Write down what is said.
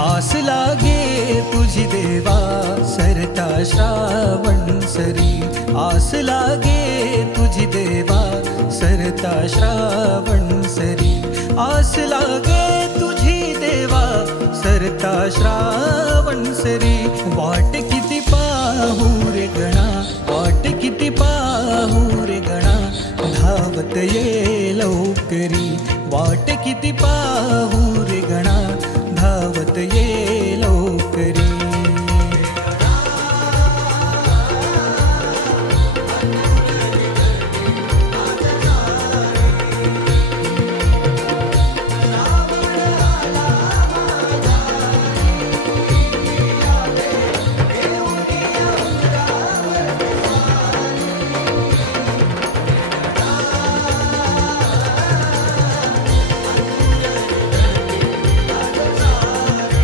आस लागे तुझी देवा सरता श्रावण सरी, आस लागे तुझी देवा सरता श्रावण सरी, आस लागे तुझी देवा सरता श्रावण सरी. वाट किती पाहू रे गणा, वाट किती पाहू रे गणा, धावत ये लवकरी. वाट किती पाहू रे गणा, धावत ये लवकरी.